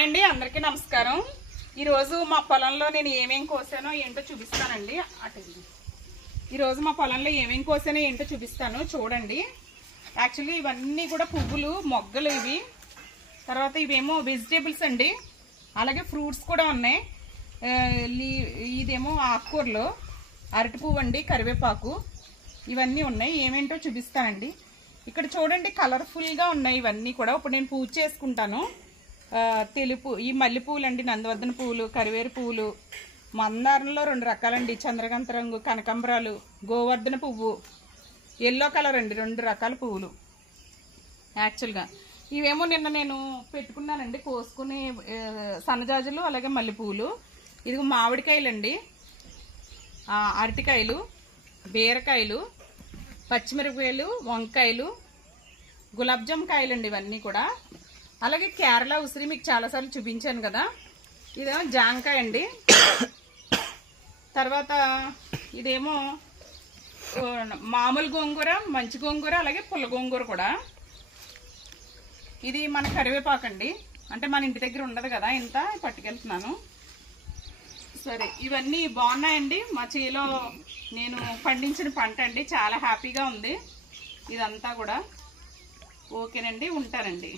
Hi అండి, అందరికీ నమస్కారం. ఈరోజు మా పొలంలో నేను ఏమేం కోసానో ఏంటో చూపిస్తానండి. ఈరోజు మా పొలంలో ఏమేం కోసానో ఏంటో చూపిస్తాను, చూడండి. యాక్చువల్లీ ఇవన్నీ కూడా పువ్వులు, మొగ్గలు ఇవి. తర్వాత ఇవేమో వెజిటేబుల్స్ అండి, అలాగే ఫ్రూట్స్ కూడా ఉన్నాయి. ఇదేమో ఆకుకూరలు, అరటి పువ్వు అండి, కరివేపాకు, ఇవన్నీ ఉన్నాయి. ఏమేంటో చూపిస్తానండి. ఇక్కడ చూడండి, కలర్ఫుల్గా ఉన్నాయి ఇవన్నీ కూడా. ఇప్పుడు నేను పూజ చేసుకుంటాను. తెలుపు ఈ మల్లె పువ్వులు అండి, నందివర్ధన పువ్వులు, కరివేరు పువ్వులు, మందారంలో 2 రకాలండి, చంద్రకాంత రంగు, కనకాంబరాలు, గోవర్ధన పువ్వు, ఎల్లో కలర్ అండి, 2 రకాల పువ్వులు. యాక్చువల్గా ఇవేమో నిన్న నేను పెట్టుకున్నానండి కోసుకుని, సన్నజాజులు, అలాగే మల్లె పువ్వులు. ఇది మామిడికాయలు అండి, అరటికాయలు, బీరకాయలు, పచ్చిమిరపకాయలు, వంకాయలు, గులాబ్ జామ్ కాయలు అండి ఇవన్నీ కూడా. అలాగే కేరళ ఉసిరి మీకు చాలాసార్లు చూపించాను కదా. ఇదేమో జాంకాయ అండి. తర్వాత ఇదేమో మామూలు గోంగూర, మంచి గోంగూర, అలాగే పుల్ల గోంగూర కూడా. ఇది మన కరివేపాకు అండి, అంటే మన ఇంటి దగ్గర ఉండదు కదా, ఇంత పట్టుకెళ్తున్నాను. సరే, ఇవన్నీ బాగున్నాయండి. మా చేలో నేను పండించిన పంట అండి, చాలా హ్యాపీగా ఉంది ఇదంతా కూడా. ఓకేనండి, ఉంటానండి.